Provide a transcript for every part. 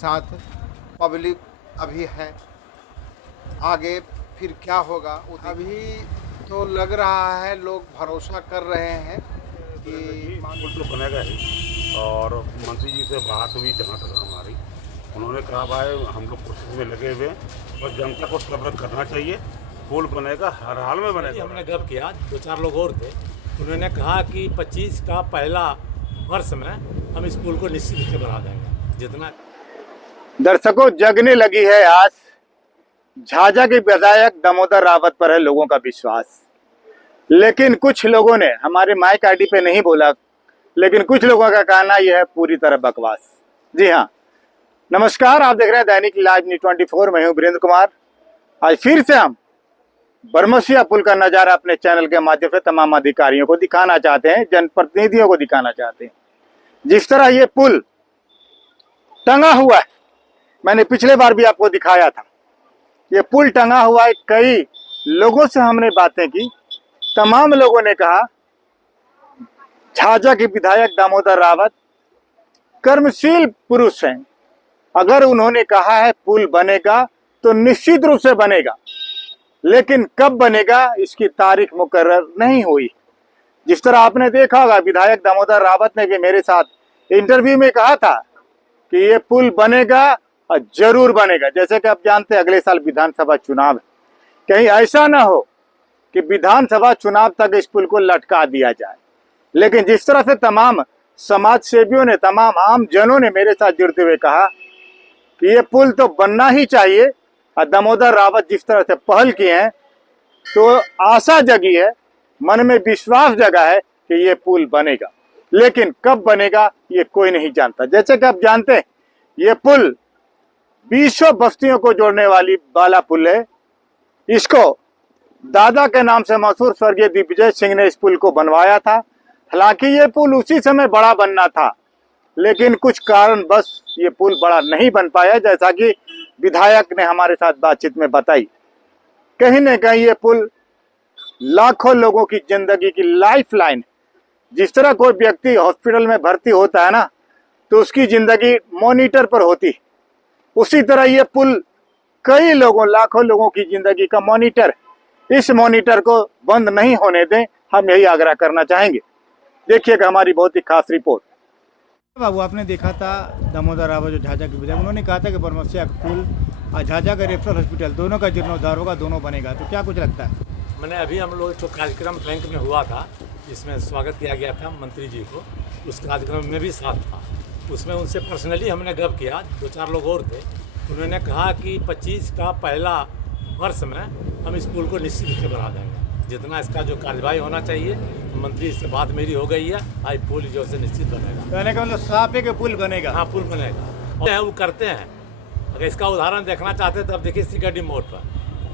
साथ पब्लिक अभी है, आगे फिर क्या होगा अभी तो लग रहा है, लोग भरोसा कर रहे हैं कि पुल तो बनेगा ही। और मंत्री जी से बात हुई जहाँ तक हमारी, उन्होंने कहा भाई हम लोग कोशिश में लगे हुए हैं और जनता को सब्र करना चाहिए, पुल बनेगा, हर हाल में बनेगा। हमने गप किया, 2-4 लोग और थे, उन्होंने कहा कि 25 का पहला वर्ष में हम इस पुल को निश्चित रूप से बना देंगे जितना। दर्शकों, जगने लगी है आस। झाझा के विधायक दामोदर रावत पर है लोगों का विश्वास, लेकिन कुछ लोगों ने हमारे माइक आईडी पे नहीं बोला, लेकिन कुछ लोगों का कहना यह है पूरी तरह बकवास। जी हाँ, नमस्कार, आप देख रहे हैं दैनिक लाइव न्यूज़ 24। मैं हूं वीरेंद्र कुमार। आज फिर से हम बरमसिया पुल का नजारा अपने चैनल के माध्यम से तमाम अधिकारियों को दिखाना चाहते हैं, जनप्रतिनिधियों को दिखाना चाहते हैं। जिस तरह ये पुल टंगा हुआ है, मैंने पिछले बार भी आपको दिखाया था, ये पुल टंगा हुआ है। कई लोगों से हमने बातें की, तमाम लोगों ने कहा झाझा के विधायक दामोदर रावत कर्मशील पुरुष हैं, अगर उन्होंने कहा है पुल बनेगा तो निश्चित रूप से बनेगा, लेकिन कब बनेगा इसकी तारीख मुकर्रर नहीं हुई। जिस तरह आपने देखा होगा, विधायक दामोदर रावत ने भी मेरे साथ इंटरव्यू में कहा था कि ये पुल बनेगा और जरूर बनेगा। जैसे कि आप जानते हैं अगले साल विधानसभा चुनाव है, कहीं ऐसा ना हो कि विधानसभा चुनाव तक इस पुल को लटका दिया जाए। लेकिन जिस तरह से तमाम समाज सेवियों ने, तमाम आम जनों ने मेरे साथ जुड़ते हुए कहा कि ये पुल तो बनना ही चाहिए, और दामोदर रावत जिस तरह से पहल किए हैं, तो आशा जगी है, मन में विश्वास जगा है कि ये पुल बनेगा। लेकिन कब बनेगा ये कोई नहीं जानता। जैसे कि आप जानते हैं, ये पुल 20 बस्तियों को जोड़ने वाला पुल है। इसको दादा के नाम से मशहूर स्वर्गीय दिग्विजय सिंह ने इस पुल को बनवाया था। हालांकि ये पुल उसी समय बड़ा बनना था, लेकिन कुछ कारण बस ये पुल बड़ा नहीं बन पाया, जैसा कि विधायक ने हमारे साथ बातचीत में बताई। कहीं न कहीं ये पुल लाखों लोगों की जिंदगी की लाइफ लाइन। जिस तरह कोई व्यक्ति हॉस्पिटल में भर्ती होता है ना, तो उसकी जिंदगी मॉनिटर पर होती, उसी तरह ये पुल कई लोगों, लाखों लोगों की जिंदगी का मॉनिटर। इस मॉनिटर को बंद नहीं होने दें, हम यही आग्रह करना चाहेंगे। देखिएगा हमारी बहुत ही खास रिपोर्ट। बाबू, आपने देखा था दामोदर रावत जो झाझा के विधायक, उन्होंने कहा था कि बरमसिया का पुल और झाझा का रेफरल हॉस्पिटल दोनों का जीर्णोद्धार होगा, दोनों बनेगा, तो क्या कुछ लगता है? मैंने अभी हम लोग तो कार्यक्रम बैंक में हुआ था, जिसमें स्वागत किया गया था मंत्री जी को, उस कार्यक्रम में भी साथ था। उसमें उनसे पर्सनली हमने गप किया, 2-4 लोग और थे, उन्होंने कहा कि 25 का पहला वर्ष में हम इस पुल को निश्चित रूप से बना देंगे, जितना इसका जो कार्यवाही होना चाहिए। मंत्री से बात मेरी हो गई है, आज पुल जो से निश्चित बनेगा। कहने का मतलब साफ है कि पुल बनेगा। हाँ, पुल बनेगा, और वो करते हैं। अगर इसका उदाहरण देखना चाहते हैं तो अब देखिए सिकटी मोड़ पर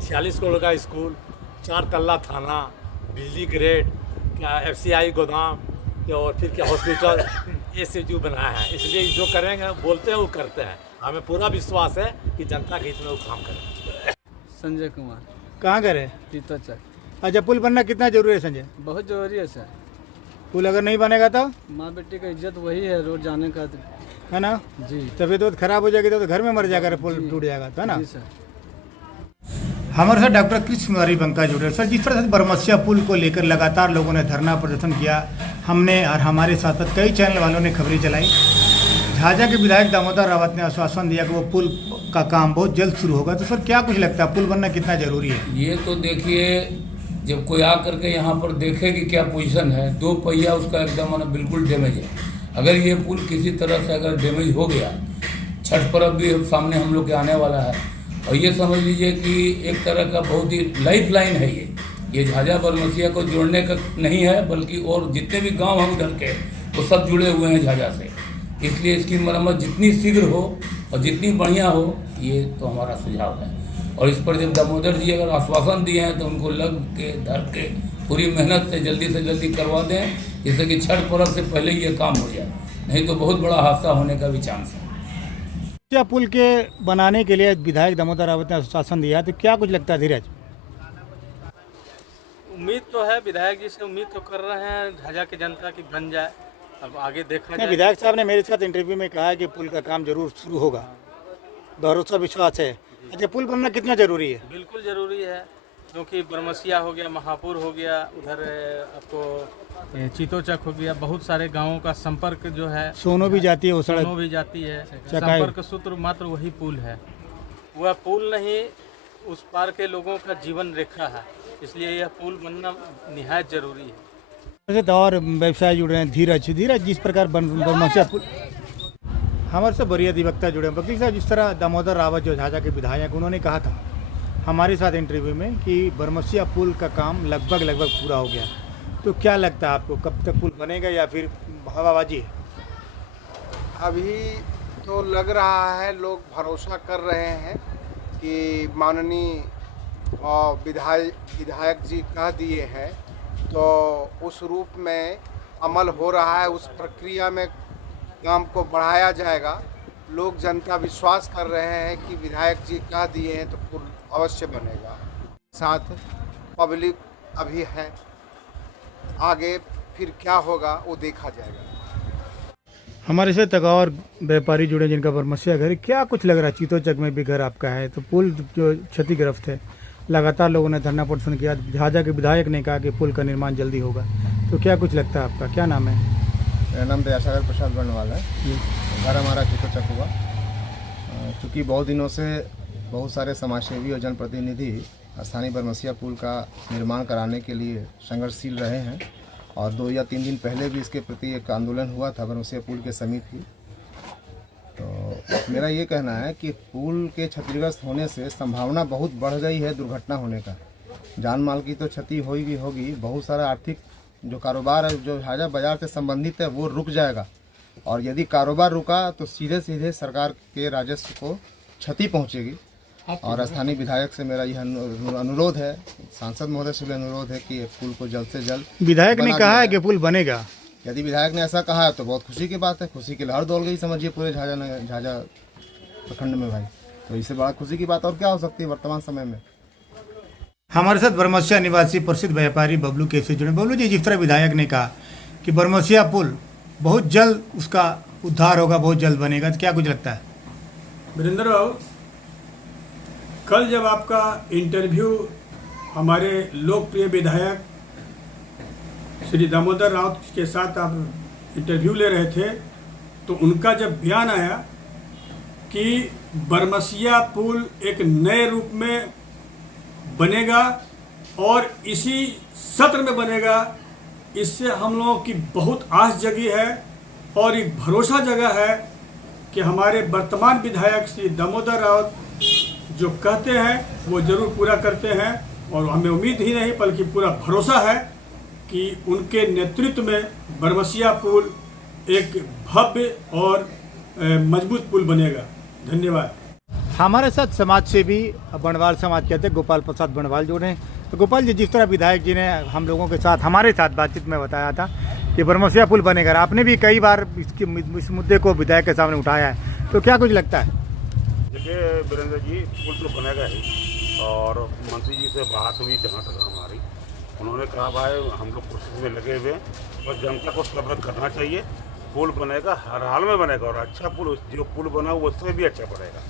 46 करोड़ का स्कूल, 4 तल्ला थाना, बिजली ग्रेड, क्या FCI गोदाम, और फिर क्या हॉस्पिटल, ये से जो बनाया है। इसलिए जो करेंगे, बोलते हैं वो करते हैं। हमें पूरा विश्वास है कि जनता के हित में वो काम करें। संजय कुमार, कहाँ का है? तीर्थचक। अच्छा, पुल बनना कितना जरूरी है संजय? बहुत जरूरी है सर। पुल अगर नहीं बनेगा तो माँ बेटी का इज्जत वही है, रोड जाने का, है ना? जी। तबीयत खराब हो जाएगी तो घर में मर जाएगा, पुल टूट जाएगा, तो है ना? जी सर। हमारे साथ डॉक्टर कृष्ण कुमारी बंका जुड़े। सर, जिस तरह से बरमसिया पुल को लेकर लगातार लोगों ने धरना प्रदर्शन किया, हमने और हमारे साथ साथ कई चैनल वालों ने खबरें चलाई। झाझा के विधायक दामोदर रावत ने आश्वासन दिया कि वो पुल का काम बहुत जल्द शुरू होगा। तो सर, क्या कुछ लगता है, पुल बनना कितना जरूरी है? ये तो देखिए, जब कोई आकर के यहाँ पर देखे कि क्या पोजीशन है, 2 पहिया उसका एकदम बिल्कुल डैमेज है। अगर ये पुल किसी तरह से अगर डैमेज हो गया, छठ पर्व भी सामने हम लोग के आने वाला है, और ये समझ लीजिए कि एक तरह का बहुत ही लाइफ लाइन है ये झाझा बरमसिया को जोड़ने का नहीं है, बल्कि और जितने भी गांव हैं उधर के, वो सब जुड़े हुए हैं झाझा से। इसलिए इसकी मरम्मत जितनी शीघ्र हो और जितनी बढ़िया हो, ये तो हमारा सुझाव है। और इस पर जब दामोदर जी अगर आश्वासन दिए हैं, तो उनको लग के धर के पूरी मेहनत से जल्दी करवा दें, जिससे कि छठ पर्व से पहले ये काम हो जाए, नहीं तो बहुत बड़ा हादसा होने का भी चांस है। क्या पुल के बनाने के लिए विधायक दामोदर रावत ने आश्वासन दिया, तो क्या कुछ लगता है धीरज? उम्मीद तो है, विधायक जी से उम्मीद तो कर रहे हैं झाझा की जनता की बन जाए। अब आगे देखा जाए। विधायक साहब ने मेरे साथ इंटरव्यू में कहा है कि पुल का काम जरूर शुरू होगा, भरोसा विश्वास है। अच्छा, पुल बनना कितना जरूरी है? बिल्कुल ज़रूरी है, क्योंकि बरमसिया हो गया, महापुर हो गया, उधर आपको चीतोचक हो गया, बहुत सारे गांवों का संपर्क जो है, सोनो भी जाती है वो सड़क। दोनों भी जाती है। चकाई। संपर्क सूत्र मात्र वही पुल है, वह पुल नहीं उस पार के लोगों का जीवन रेखा है, इसलिए यह पुल बनना निहायत जरूरी है। वैसे तो और व्यवसाय जुड़े हैं, धीरज जिस प्रकार बरमसिया पुल, हमारे से बड़ी अधिवक्ता जुड़े हैं। वकील साहब, जिस तरह दामोदर रावत जो झाझा के विधायक, उन्होंने कहा था हमारे साथ इंटरव्यू में कि बरमसिया पुल का काम लगभग पूरा हो गया, तो क्या लगता है आपको, कब तक पुल बनेगा या फिर हवाबाजी है? अभी तो लग रहा है लोग भरोसा कर रहे हैं कि माननीय विधायक जी कह दिए हैं तो उस रूप में अमल हो रहा है, उस प्रक्रिया में काम को बढ़ाया जाएगा। लोग जनता विश्वास कर रहे हैं कि विधायक जी कह दिए हैं तो पुल अवश्य बनेगा। साथ पब्लिक अभी है, आगे फिर क्या होगा वो देखा जाएगा। हमारे से तक और व्यापारी जुड़े जिनका बरमसिया घर है, क्या कुछ लग रहा है? चीतोचक में भी घर आपका है, तो पुल जो क्षतिग्रस्त है, लगातार लोगों ने धरना प्रदर्शन किया, झाझा के विधायक ने कहा कि पुल का निर्माण जल्दी होगा, तो क्या कुछ लगता है आपका? क्या नाम है? मेरा नाम दयासागर प्रसाद बर्णवाल है। घर हमारा चीतोचक हुआ। चूँकि बहुत दिनों से बहुत सारे समाजसेवी और जनप्रतिनिधि स्थानीय बरमसिया पुल का निर्माण कराने के लिए संघर्षशील रहे हैं और 2 या 3 दिन पहले भी इसके प्रति एक आंदोलन हुआ था बरमसिया पुल के समीप ही। तो मेरा ये कहना है कि पुल के क्षतिग्रस्त होने से संभावना बहुत बढ़ गई है दुर्घटना होने का। जान माल की तो क्षति होगी, बहुत सारा आर्थिक जो कारोबार है जो झाझा बाजार से संबंधित है वो रुक जाएगा, और यदि कारोबार रुका तो सीधे सरकार के राजस्व को क्षति पहुंचेगी। और स्थानीय विधायक से मेरा यह अनुरोध है, सांसद महोदय से भी अनुरोध है कि पुल को जल्द से जल्द। विधायक ने कहा है कि पुल बनेगा। यदि विधायक ने ऐसा कहा है तो बहुत खुशी की बात है, खुशी की लहर दौड़ गई समझिए पूरे झाझा प्रखंड में भाई। तो इससे बड़ा खुशी की बात और क्या हो सकती है वर्तमान समय में। हमारे साथ बरमसिया निवासी प्रसिद्ध व्यापारी बबलू कैसे जुड़े। बबलू जी, जिस तरह विधायक ने कहा कि बरमसिया पुल बहुत जल्द उसका उद्धार होगा, बहुत जल्द बनेगा, तो क्या कुछ लगता है? वीरेंद्र बाबू, कल जब आपका इंटरव्यू हमारे लोकप्रिय विधायक श्री दामोदर रावत के साथ आप इंटरव्यू ले रहे थे, तो उनका जब बयान आया कि बरमसिया पुल एक नए रूप में बनेगा और इसी सत्र में बनेगा, इससे हम लोगों की बहुत आस जगी है और एक भरोसा जगा है कि हमारे वर्तमान विधायक श्री दामोदर रावत जो कहते हैं वो जरूर पूरा करते हैं। और हमें उम्मीद ही नहीं बल्कि पूरा भरोसा है कि उनके नेतृत्व में बरमसिया पुल एक भव्य और मजबूत पुल बनेगा। धन्यवाद। हमारे साथ समाज सेवी बर्णवाल समाज कहते हैं गोपाल प्रसाद बर्णवाल जुड़े हैं। तो गोपाल जी, जिस तरह विधायक जी ने हम लोगों के साथ हमारे साथ बातचीत में बताया था कि बरमसिया पुल बनेगा, आपने भी कई बार इस मुद्दे को विधायक के सामने उठाया है, तो क्या कुछ लगता है? देखिए वीरेंद्र जी, पुल तो बनेगा ही, और मंत्री जी से बात हुई जहाँ तक हमारी, उन्होंने कहा भाई हम लोग कोशिश में लगे हुए हैं और जनता को सब्र करना चाहिए, पुल बनेगा, हर हाल में बनेगा, और अच्छा पुल, जो पुल बना वो उससे भी अच्छा बनेगा।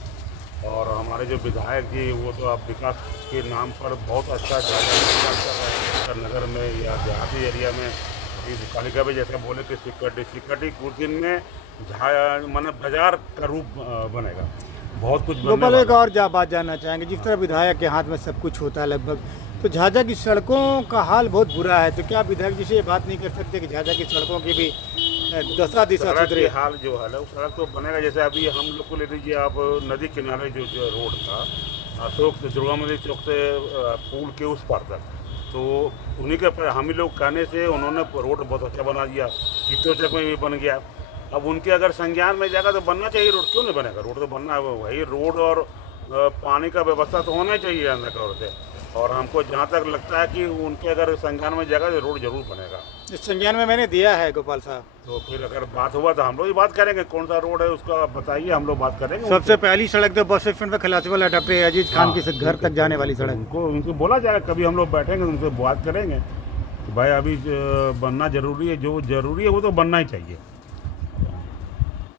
और हमारे जो विधायक जी वो तो अब विकास के नाम पर बहुत अच्छा विकास कर रहे हैं नगर में या देहाती एरिया में। कालिका में जैसे बोले कि सिक्योरिटी कुछ दिन में माने बाजार का रूप बनेगा, बहुत कुछ गोपाल एक और बात जानना चाहेंगे, जिस तरह विधायक के हाथ में सब कुछ होता है लगभग, तो झाझा की सड़कों का हाल बहुत बुरा है, तो क्या विधायक जी से ये बात नहीं कर सकते कि झाझा की सड़कों की भी दशा दिशा सुधरे? हाल जो हाल है वो सड़क तो बनेगा। जैसे अभी हम लोग को ले लीजिए आप, नदी किनारे जो रोड था अशोक दुर्गा मंदिर चौक से पुल के उस पार तक, तो उन्हीं के हम ही लोग कहने से उन्होंने रोड बहुत अच्छा बना दिया, चीतोचक में भी बन गया। अब उनके अगर संज्ञान में जाएगा तो बनना चाहिए रोड, क्यों नहीं बनेगा? रोड तो बनना है, वही रोड और पानी का व्यवस्था तो होना चाहिए अंदर की ओर से। और हमको जहाँ तक लगता है कि उनके अगर संज्ञान में जाएगा तो रोड जरूर बनेगा। इस संज्ञान में मैंने दिया है गोपाल साहब, तो फिर अगर बात हुआ तो हम लोग ही बात करेंगे, कौन सा रोड है उसका बताइए, हम लोग बात करेंगे। सबसे पहली सड़क तो बस स्टैंड पर खलासी वाला डॉक्टर अजीज खान के घर तक जाने वाली सड़क, उनको बोला जाएगा, कभी हम लोग बैठेंगे उनसे बात करेंगे कि भाई अभी बनना जरूरी है, जो जरूरी है वो तो बनना ही चाहिए।